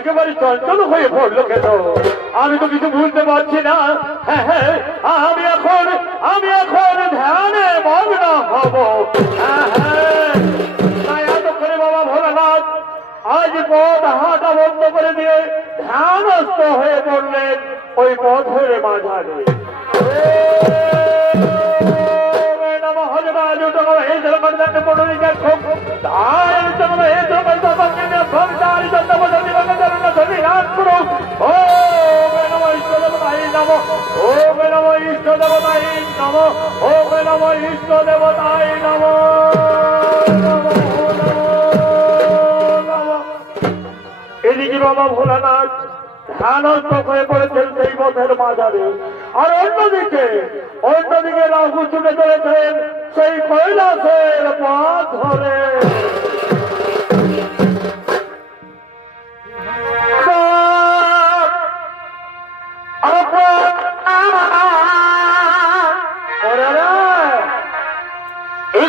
একেবারে চঞ্চল হয়ে পড়লো কেন? আমি তো কিছু বুঝতে পারছি না। হ্যাঁ হ্যাঁ, আমি এখন ধ্যানে মগ্ন হব। হ্যাঁ হ্যাঁ, তাই এতক্ষণে বাবা ভোলানাথ আজ পথ হাঁটা বন্ধ করে দিয়ে ধ্যানস্থ হয়ে পড়লেন ওই পথের মাঝারে। এদিকে বাবা ভোলানাথ ধ্যানস্থ হয়ে পড়েছেন সেই পথের মাঝারে, আর অন্যদিকে রাহু ছুটে চলেছেন সেই কৈলাসের পথ ধরে।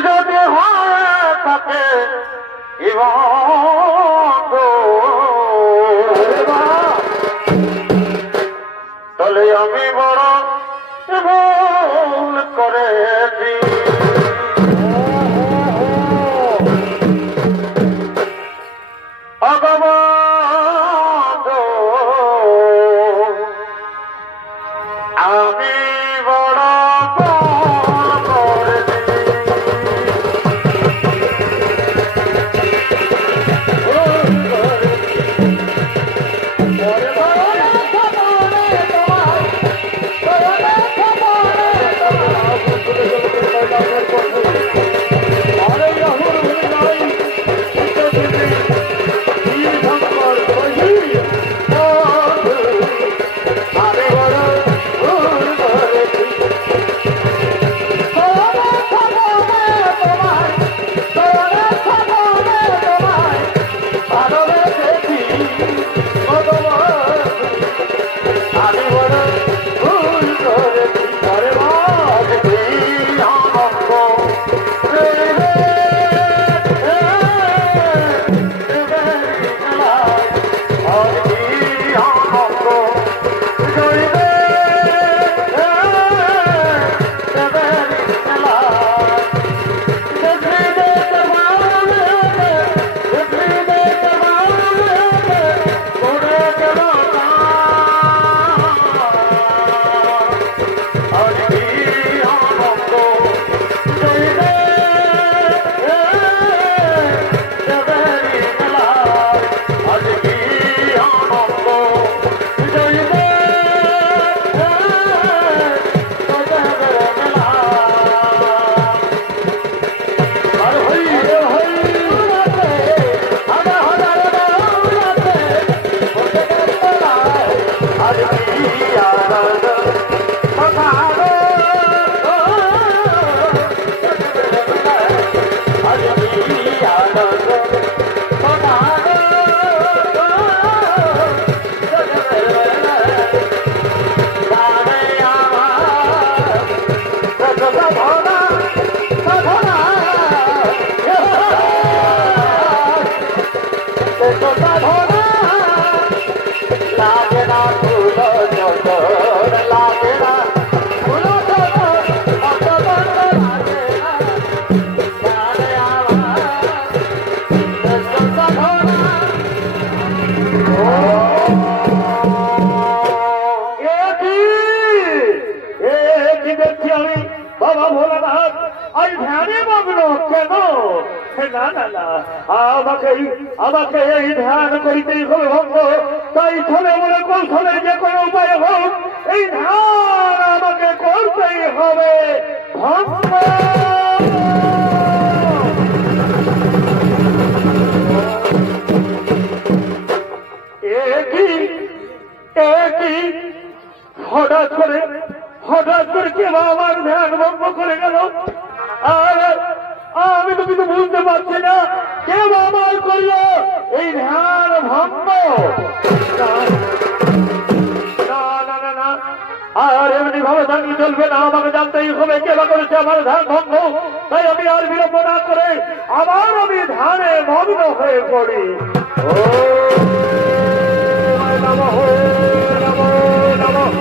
যদি হয় থাকে তাহলে আমি বড় ভুল করেছি। আমি বড় ভুল বাবা ভোলানাথ আর ধ্যানে মগ্ন কেন? না না না, আমাকে এই ধ্যান করিতেই হবে ভঙ্গ। তাই ছলে মনে কৌশলে যে কোনো উপায় হোক এই ধ্যান আমাকে করতেই হবে ভঙ্গ। হঠাৎ করে কে আমার ধ্যান ভঙ্গ করে গেল? আর আমি তো কিছু বুঝতে পারছি না কে আমার করলো এই ধ্যান ভঙ্গ। আর এমনি ভাবে থাকলে চলবে না, আমাকে জানতেই হবে কে বা করেছে আমার ধ্যান ভঙ্গ। তাই আমি আর বিলম্ব না করে আমি ধ্যানে মগ্ন হয়ে পড়ি। ও নমঃ নমঃ নমঃ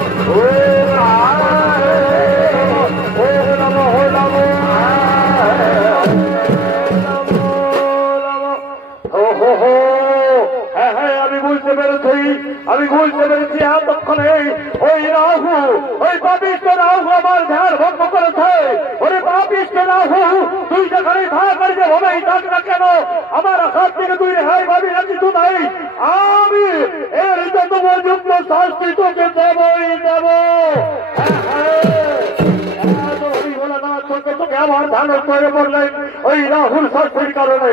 আমি বুঝতে পেরেছি এতক্ষণে ওই রাহু ওই পাপিষ্ঠ রাহু আমার ধ্যান ভঙ্গ করেছে। ওরে পাপিষ্ঠ রাহু তুই যেখানে থাকার যে ভাবেই থাক না কেন আমার হাত থেকে তুই রেহাই ভাবি না কিছু নাই। আমি এর জন্য উপযুক্ত শাস্তি তোকে দেবই দেব। আমার ধান করে পড়লেন ওই রাহুল শাস্তির কারণে।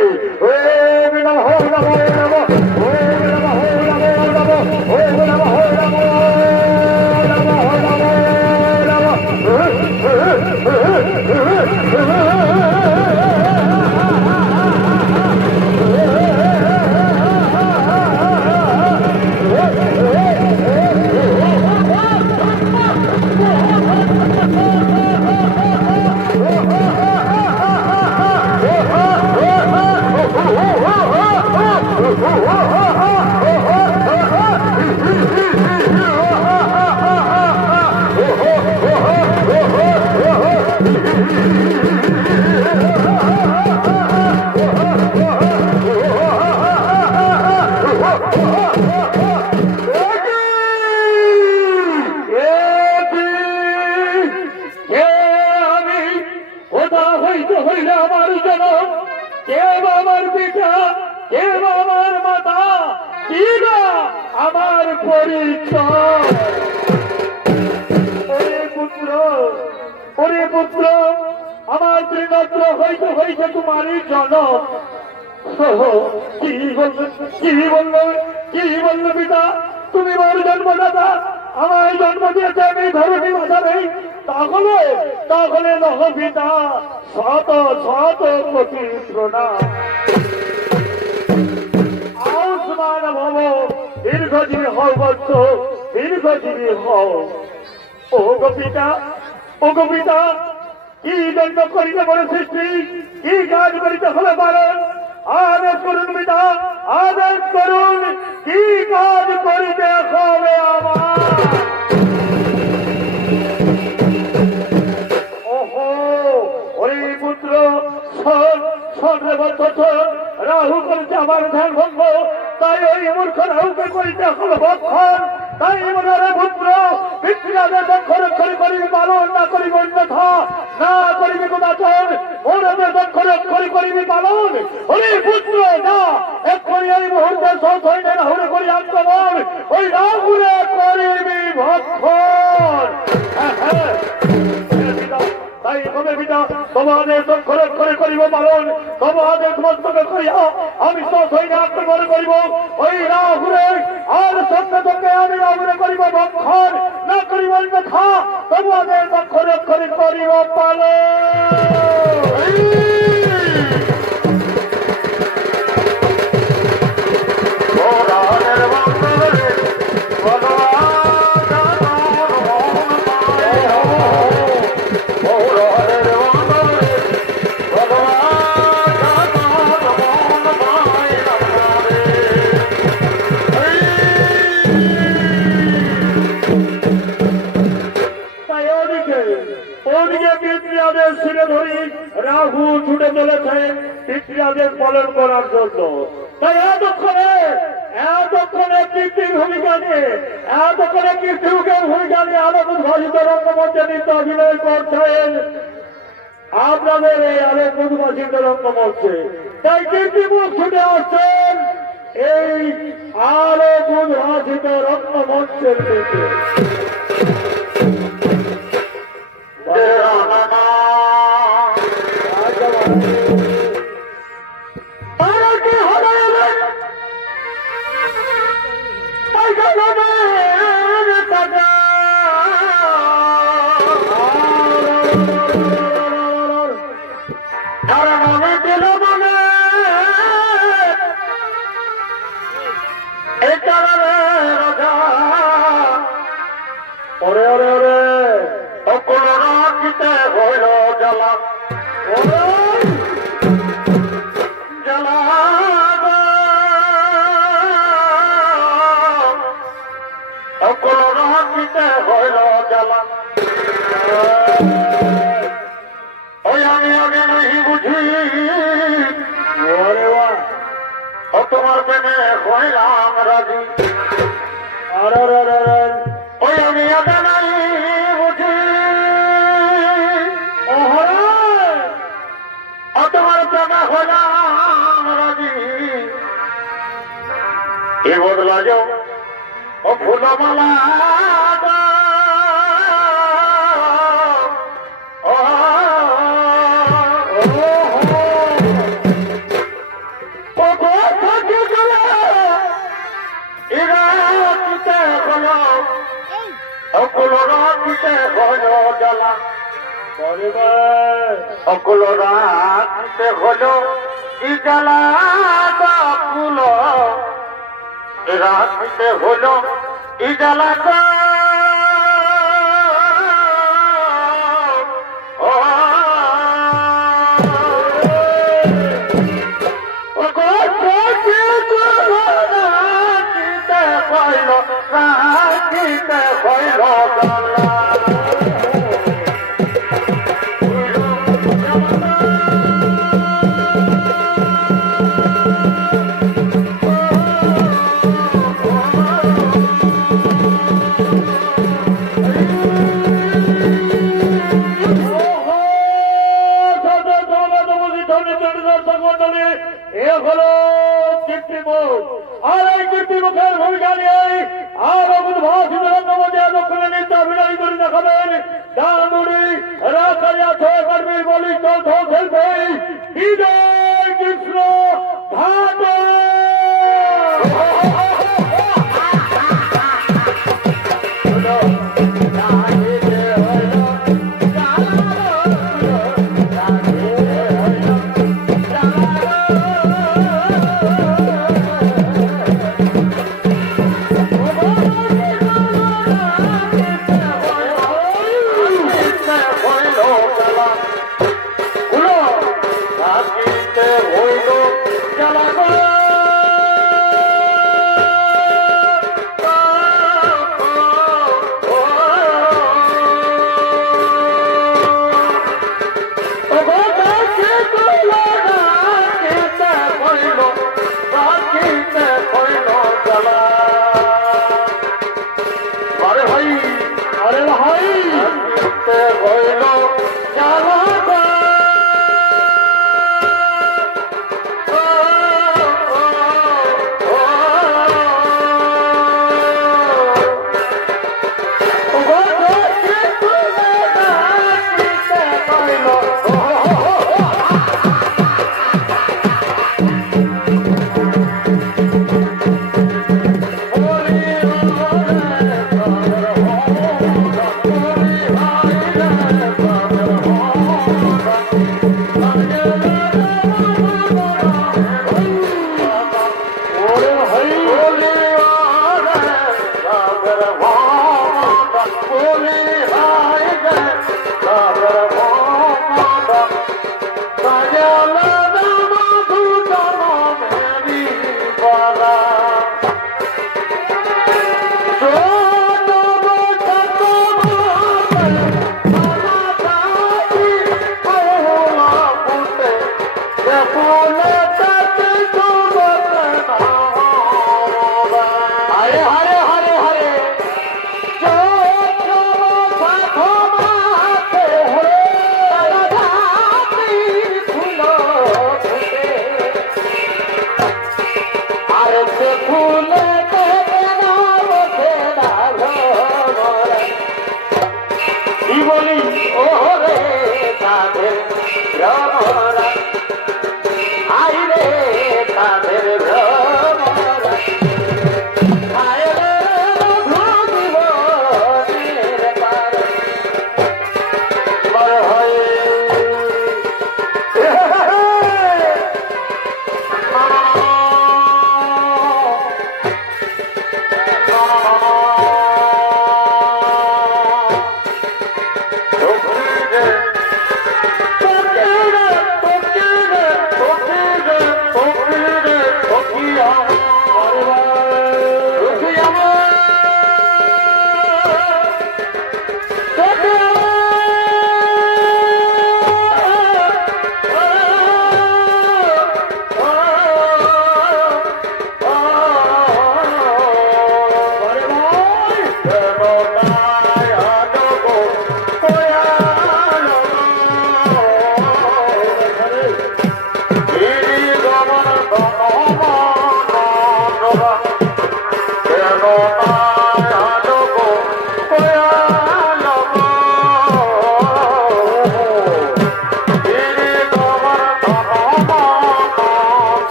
আমার পরিচয় ওরে পুত্র আমার ত্রিনত্র হইতে হইতে তোমারই জনম। কি বললো পিতা তুমি ওর জন্মদাতা আমার জন্ম দিয়েছে আমি ধরণী মাথা নেই তাহলে নহ পিতা শত শত কোটি প্রণাম। আয়ুষ্মান ভব দীর্ঘজীবী হও বৎস দীর্ঘজীবী হও। ও গো পিতা কি জন্য করিতে বড় সৃষ্টি কি কাজ করিতে হলে পারেন আদেশ করুন পিতা আদেশ করুন কি কাজ করিতে হবে আমার। ওহো ওই পুত্র রাহু করেছে আমার ধ্যান ভঙ্গ তাই ওই মূর্খ রাহুকে করিতে হল ভক্ষণ। তাই মনে পুত্র পিতৃরাজের দক্ষরক্ষণ করিবি পালন না করিব অন্যথা না করিবি কোদাচন ওরাদের দক্ষরক্ষণ করিবি পালন। ওরে পুত্র না এক্ষুনি এই মুহূর্তে সৈন্য রাহুরে করি আক্রমণ ওই রাহুরে করিবি ভক্ষণ। তাই হবে পিতা তোমাদের দক্ষরক্ষণ করিব পালন তোমাদের মস্তকে করিয়া আমি সৈন্য আক্রমণ করিব ওই রাহুরে আর সঙ্গে সঙ্গে আমি রাহুরে করিব ভক্ষণ না করিব অন্যথা তোমাদের দক্ষরক্ষণ করিব পালন। রাহু ছুটে চলেছে পিতৃআদেশ পালন করার জন্য। তাই এতক্ষণে কীর্তির ভূমিকা নিয়ে কীর্তিমুখের ভূমিকা নিয়ে আলোক উদ্ভাসিত রঙ্গমঞ্চে নৃত্য অভিনয় করছেন আপনাদের এই আলোক উদ্ভাসিত রঙ্গমঞ্চে। তাই কীর্তিমুখ ছুটে আসছেন এই আলোক উদ্ভাসিত রঙ্গমঞ্চের দিকে। ওই আমি আগে নাহি বুঝি ওরে বাহ ও তোমার প্রেমে হইলাম রাজি আর ওই আমি আগে নাই বুঝি ও তোমার প্রেমে হইলাম রাজি এ বদলা যাও ও ফুলমালা অকুল রাতে হলো কি জ্বালা কুল রাতে হলো কি জ্বালা আর এই কীর্তিমুখের ভূমিকা নিয়ে আর উদ্ভাসিত রঙ্গমঞ্চে দক্ষিণে নৃত্য অভিনয় করে দেখাবেন ডানুড়ি রাখালিয়া ছয়কর্মীর বলিষ্ঠ শিল্পী বিজয় কৃষ্ণ ভাট। Happy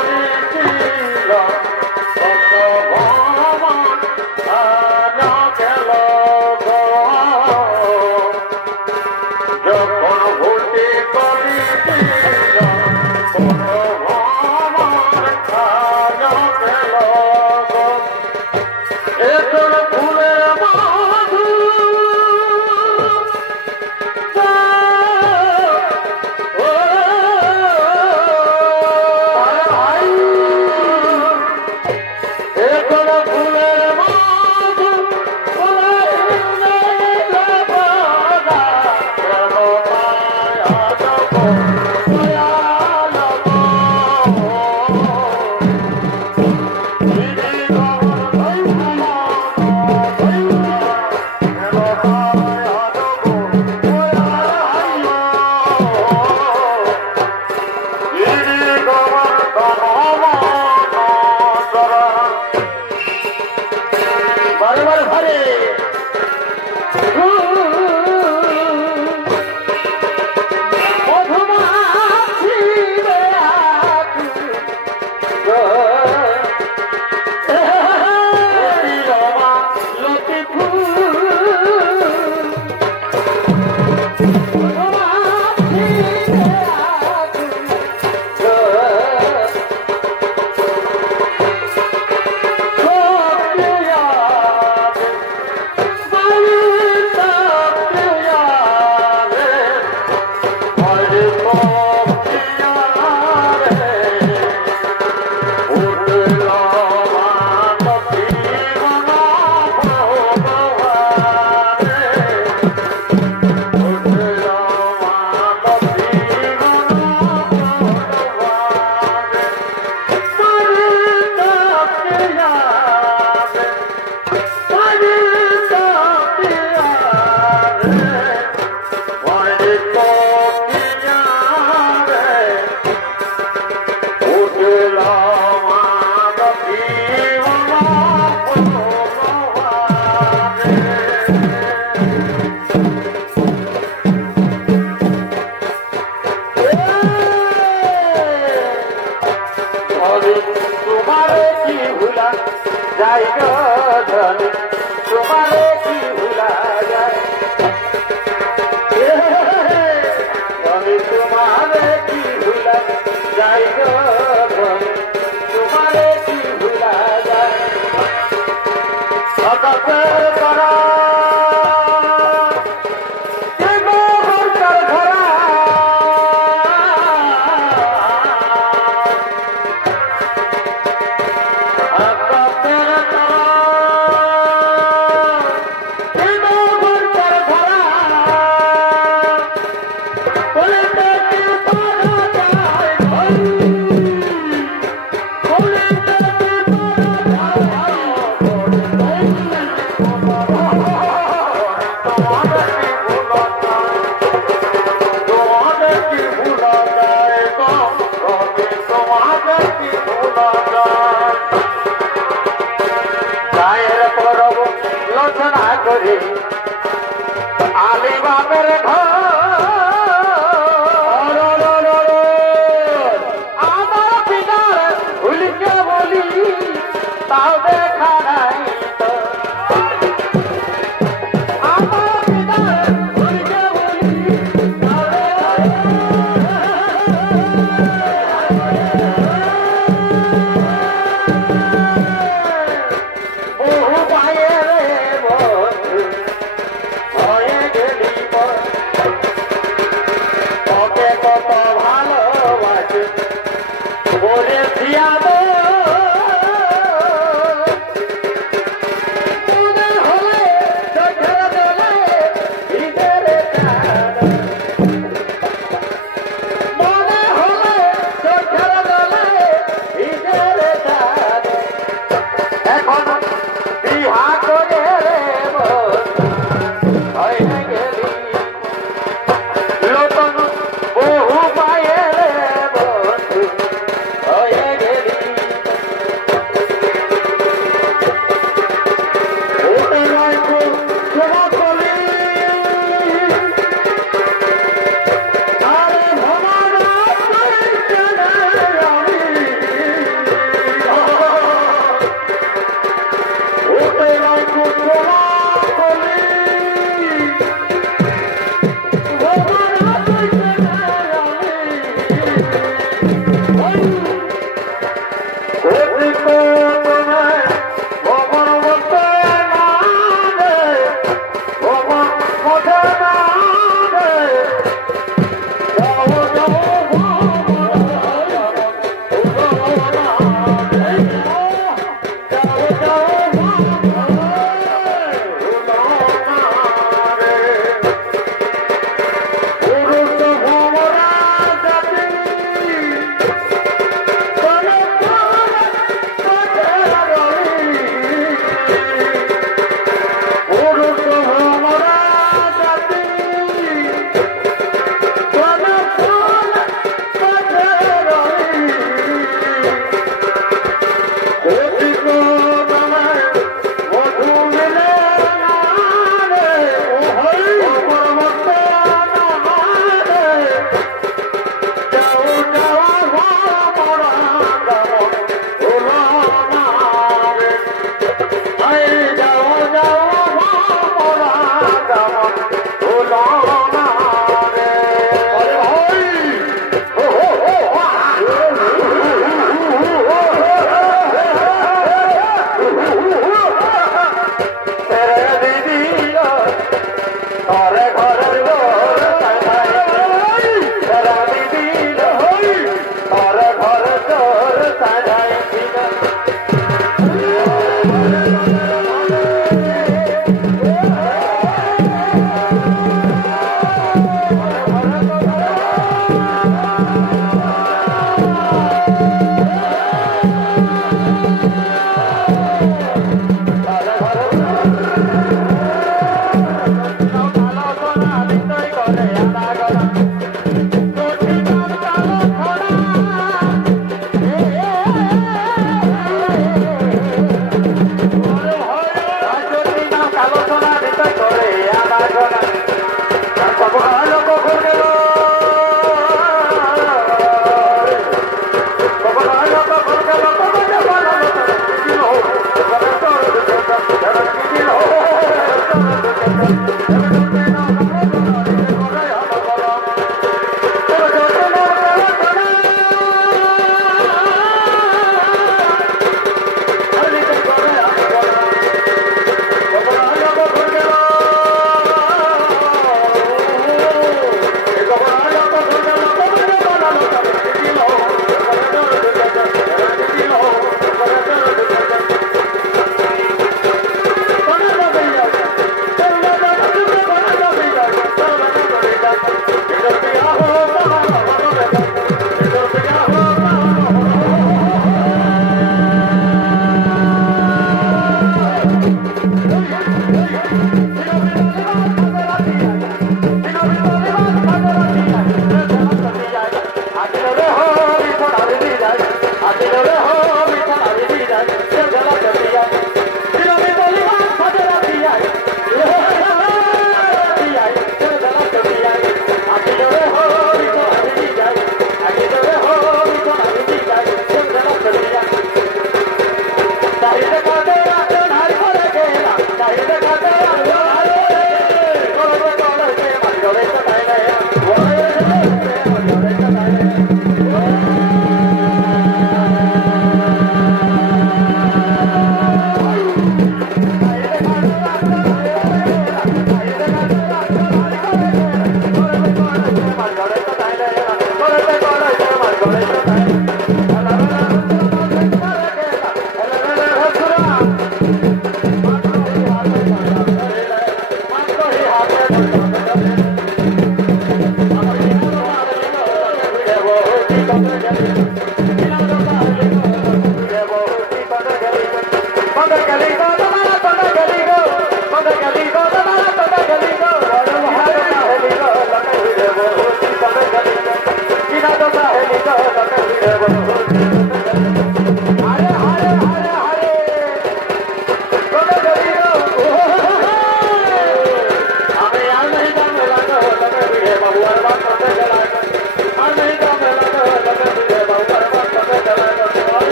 করেছিল কত ভ্রমণ আজ গেল গো। যখন ভুলটি করেছিল কত ভ্রমণ আজ গেল গো। এ তোর ফুলের মাধু বারবার ঘরে মধুমাছি রে আতু রমা লতি ফুল মধুমাছি রে আতু তোমারে কি ভুলা যাই গো ধনী তোমারে কি ভুলা যায় আমি তোমারে কি ভুলা যাই গো ধনী তোমারে কি ভুলা যায় আকাশের তারা করে আলী বাপের ঘর আমার পিতার ভুলিকে বলি তাও দেখা নাই তো আমার পিতার ভুলিকে বলি তাও বহু পায়ের বন্ধু হয়ে গেলি তোকে কত ভালোবাসে বলে দিয়া অধিকো তোমায় ভগবান বলতে না রে ভগবান বলতে না রে যাও যাও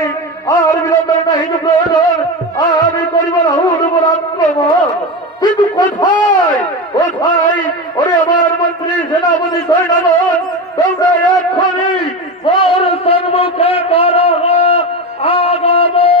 নাই আর বিলম্বের নাই তো প্রয়োজন আমি করিব রাহুর উপর আক্রমণ কিন্তু কোথায় কোথায় ওরে আমার মন্ত্রী সেনাপতি সৈন্যগণ তোমরা এক্ষুনি মোর সম্মুখে করো আগমন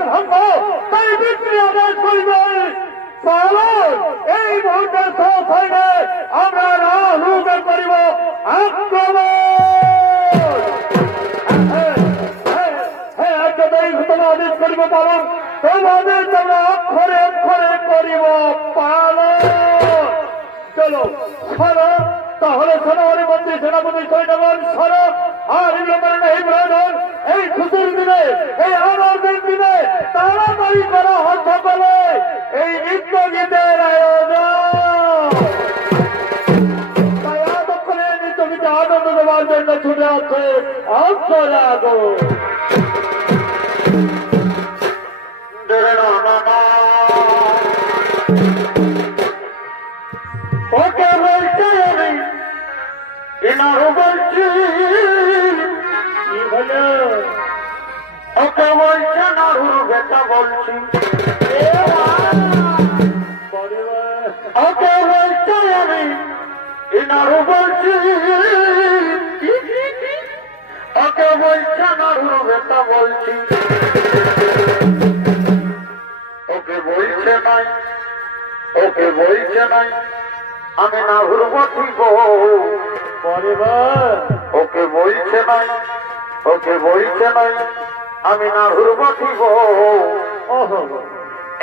মহল ভাঙবো তাই বিক্রি আদায় করবে। পালন এই মুহূর্তে সব হইলে আমরা রাহুকে করিব আক্রমণ। আদেশ করিব পালন, তোমাদের তোমরা অক্ষরে অক্ষরে করিব পালন। চলো সরো, তাহলে সোনাবাড়ি মন্ত্রী সেনাপতি সৈন্যগণ সরো। আর এই ব্রাহ্মণ এই খুশির দিনে, এই আনন্দের দিনে তাড়াতাড়ি করা হতে পারে এই নৃত্য গীতের আয়োজন। তাই এতক্ষণে নৃত্য গীতে আনন্দ দেওয়ার জন্য ছুটে আছে অন্তরাগ। ওকে বলতে আমি এনারও বলছি, কি হলো? ওকে বলছে নাড়ুর বেটা বলছি, ওকে বলতে আমি এনারও বলছি, ওকে বলছে নাড়ুর বেটা বলছি, ওকে বলছে নাই, ওকে বলছে নাই আমি নাড়ুর বটিব, ওকে বলছে নাই, ওকে বলছে নাই আমি নাড়ুর বটিব।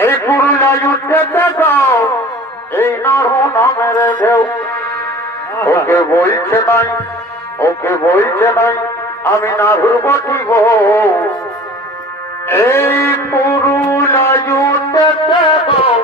এই পুরুলাই উঠতে যাও এই নাড়ু নামের ঢেউ, ওকে বলছে নাই, ওকে বলছে নাই আমি নাড়ুর বটিব। এই পুরুলাই উঠতে যাও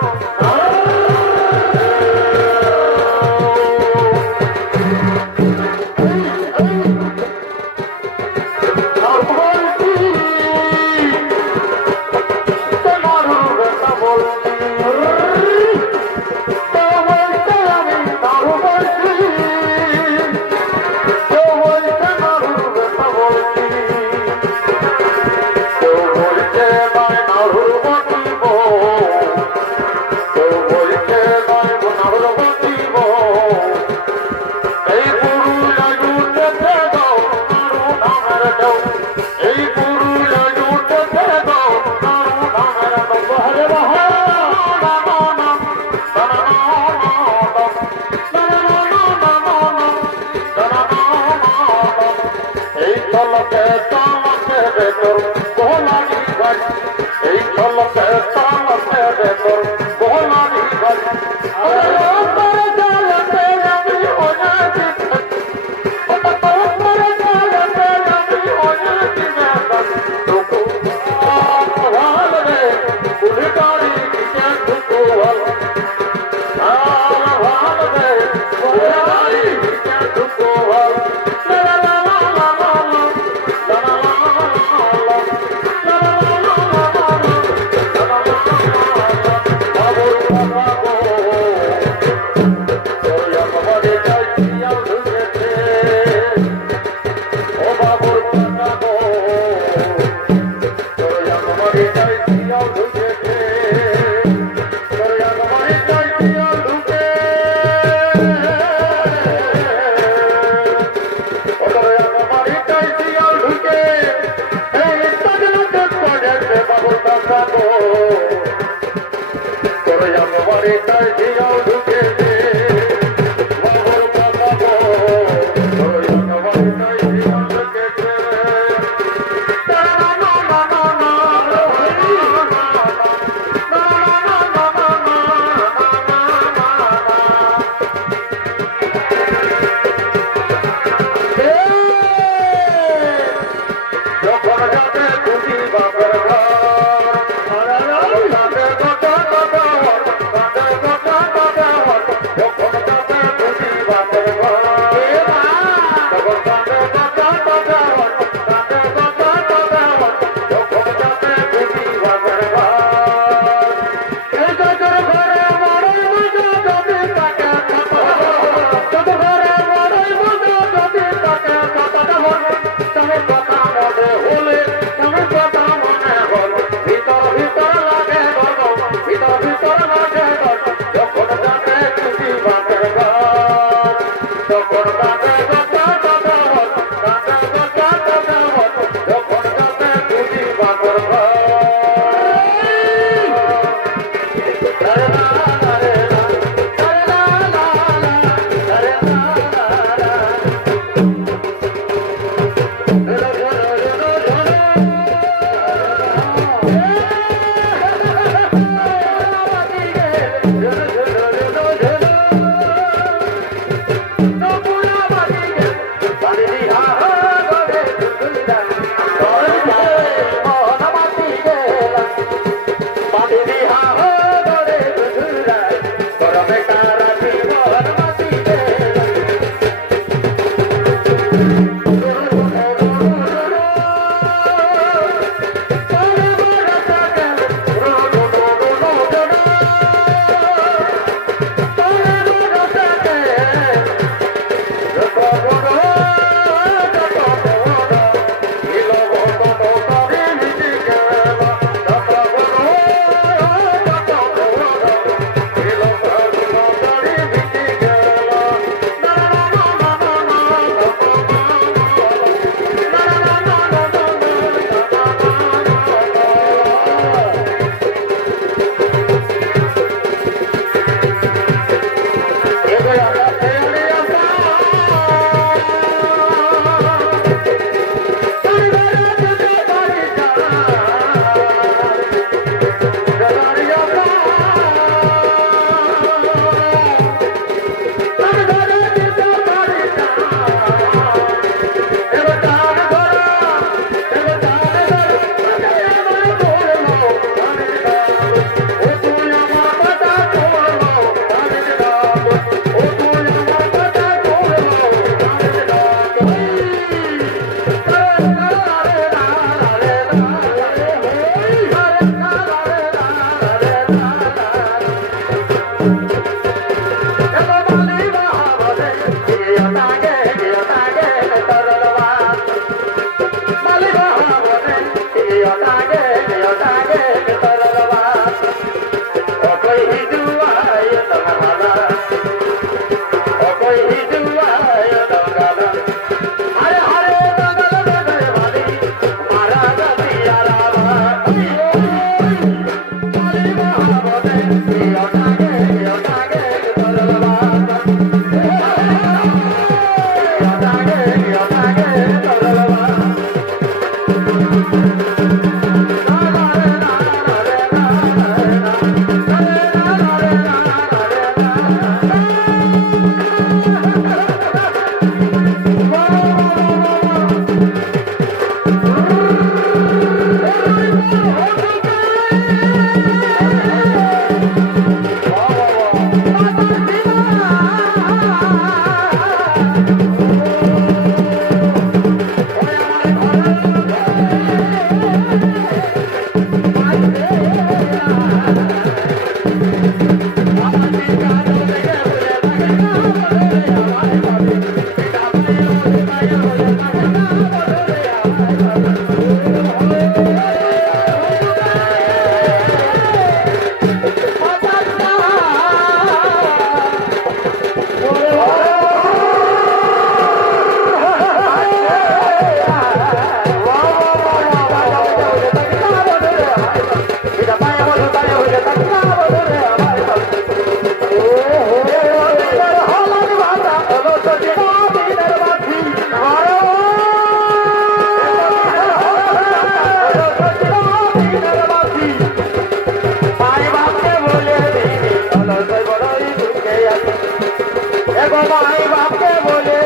এগো মাই বাপকে বলে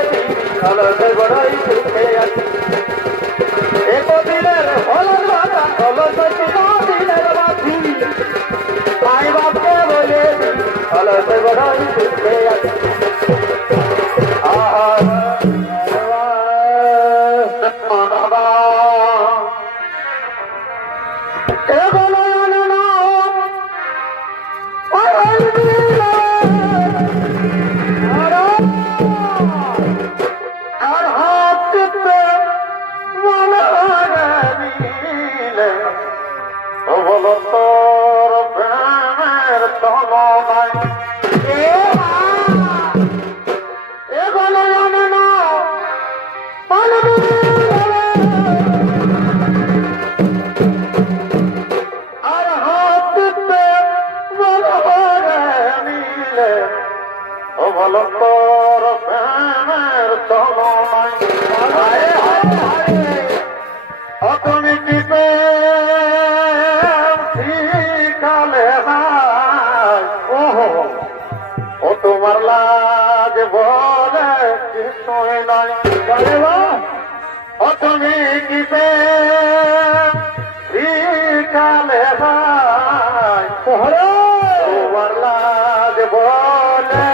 অলসে বড়ই সুখে আছি এক দিনের হলন বাবা অলসে দিনের বাছি মাই বাপকে বলে অলসে বড়ই সুখে আছি তোর প্রেমের তলনায় এগুলো জানে না আর হাতে মিলে ও বলো তোর প্রেমের তলনায় তুমি কি ও তোমার লাজ বলে কিছুই নাই ও তুমি কি কালে তোমার লাজ বলে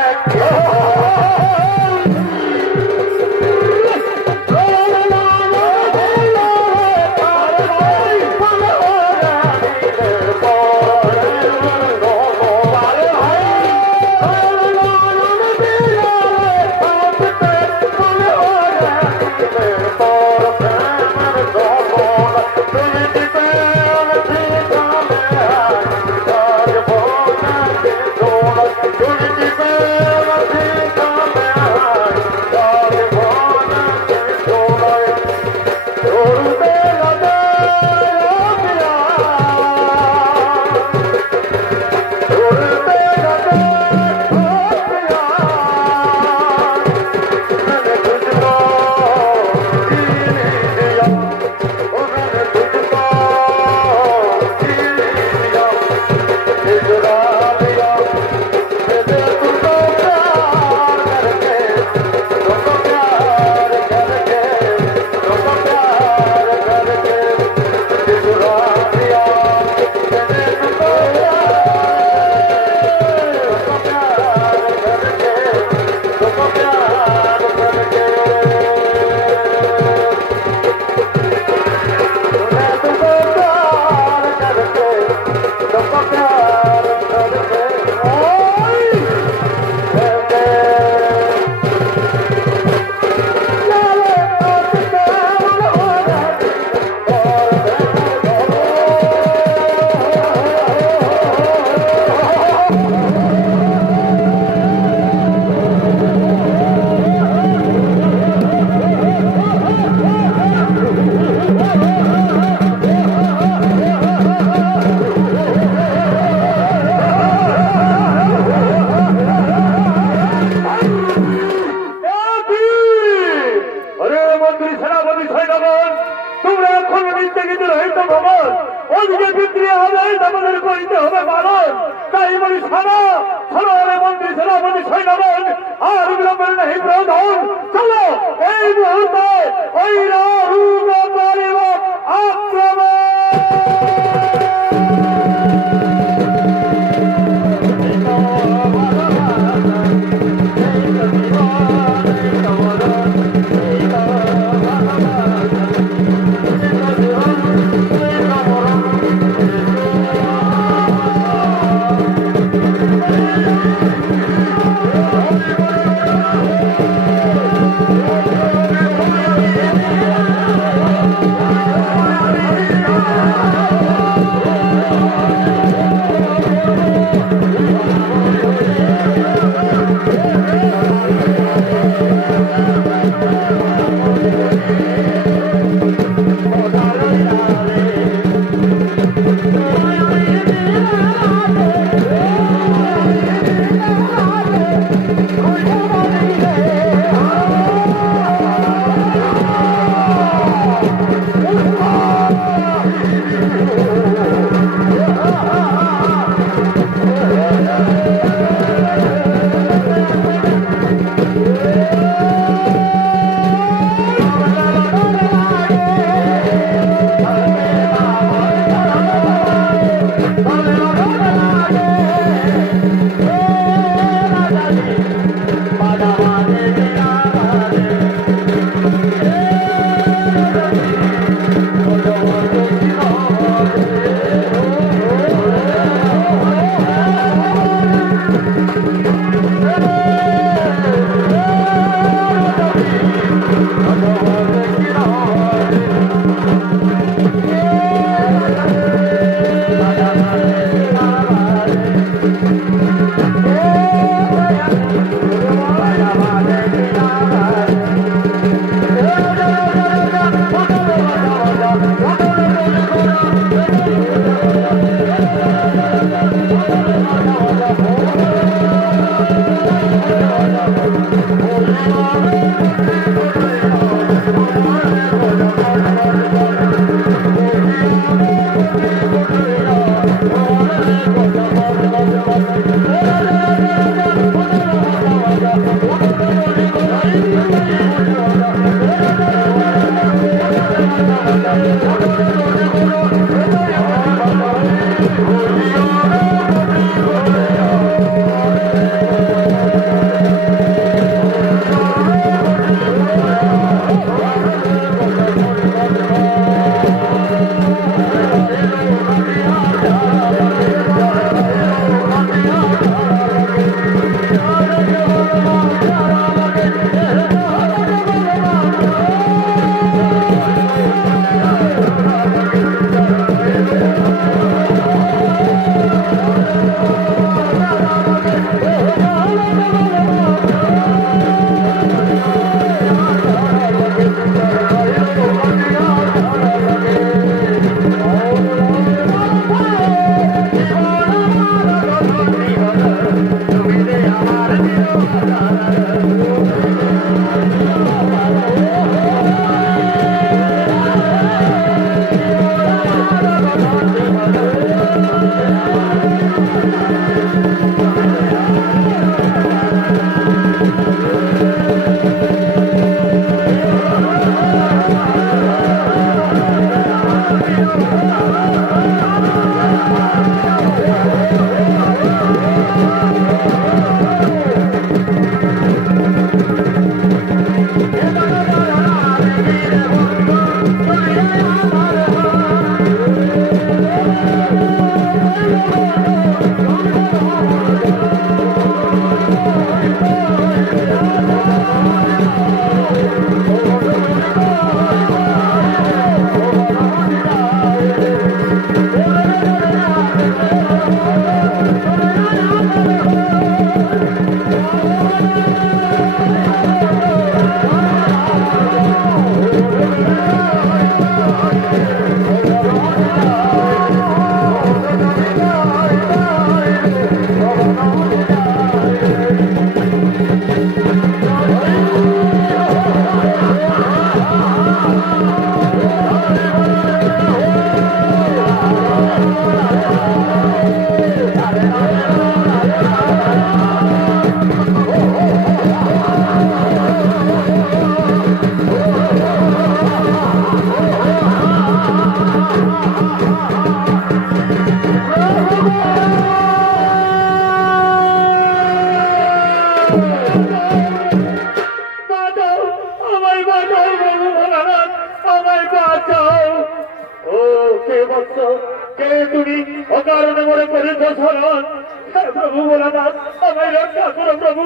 ভোলানাথ, হ্যাঁ প্রভু ভোলানাথ, আমায় রক্ষা করো প্রভু,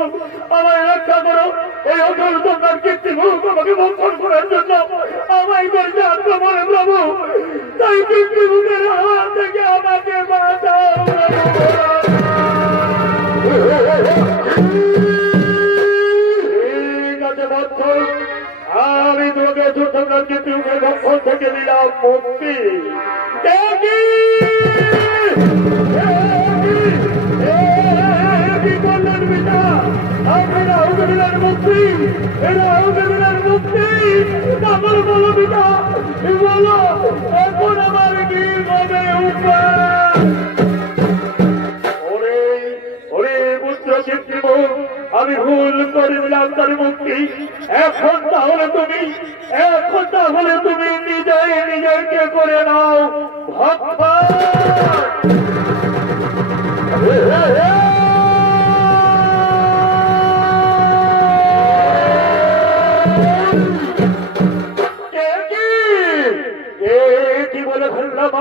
আমায় রক্ষা করো। এই অঘোর তোমার কীর্তিমুখ আমাকে ভক্ষণ করার জন্য আমায় করছে আত্মমনে প্রভু, তাই কীর্তিমুখের হাত থেকে আমাকে বাঁচাও প্রভু ভোলানাথ। ঠিক আছে বৎস, আমি তোমাকে সুন্দর কীর্তিমুখের ভক্ষণ থেকে দিলাম মুক্তি। দেখি কি করলেন পিতা, আপনারা আমাকে দিলেন মুক্তি, এরা আমাকে দিলেন মুক্তি। তারপরে বলো পিতা, বলো এখন আমার কি হবে উপায়? ওরে ওরে পুত্র কীর্তিমুখ, আমি ভুল করে দিলাম তার মুক্তি। এখন তাহলে তুমি নিজেকে করে নাও ভগবান। কি বলে ফেললাম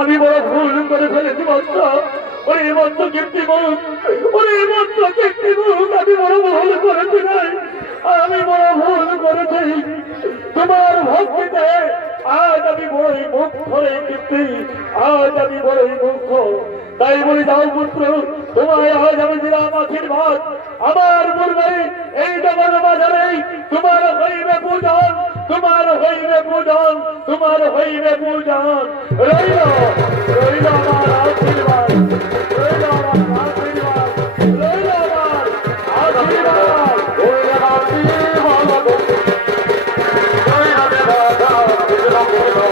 আমি বড় ভুল করে ফেলেছি বৎস। ওরে বৎস কীর্তিমুখ, ওরে বৎস কীর্তিমুখ, আমি বড় ভুল করেছি নাই, আমি বড় ভুল করেছি। তোমার ভক্তিতে আজ আমি বড়ই মুখ করে কীর্তি, আজ আমি বড়ই মুখ। তাই বলি যাও পুত্র, তোমায় আজ আমি দিলাম আশীর্বাদ। আমার পূর্বে এই জগৎ বাজারে তোমার হইবে পূজন, তোমার হইবে পূজন, তোমার হইবে পূজন। রইল রইল আমার আশীর্বাদ, রইল আমার আশীর্বাদ, রইল আমার আশীর্বাদ। রইল আমার আশীর্বাদ।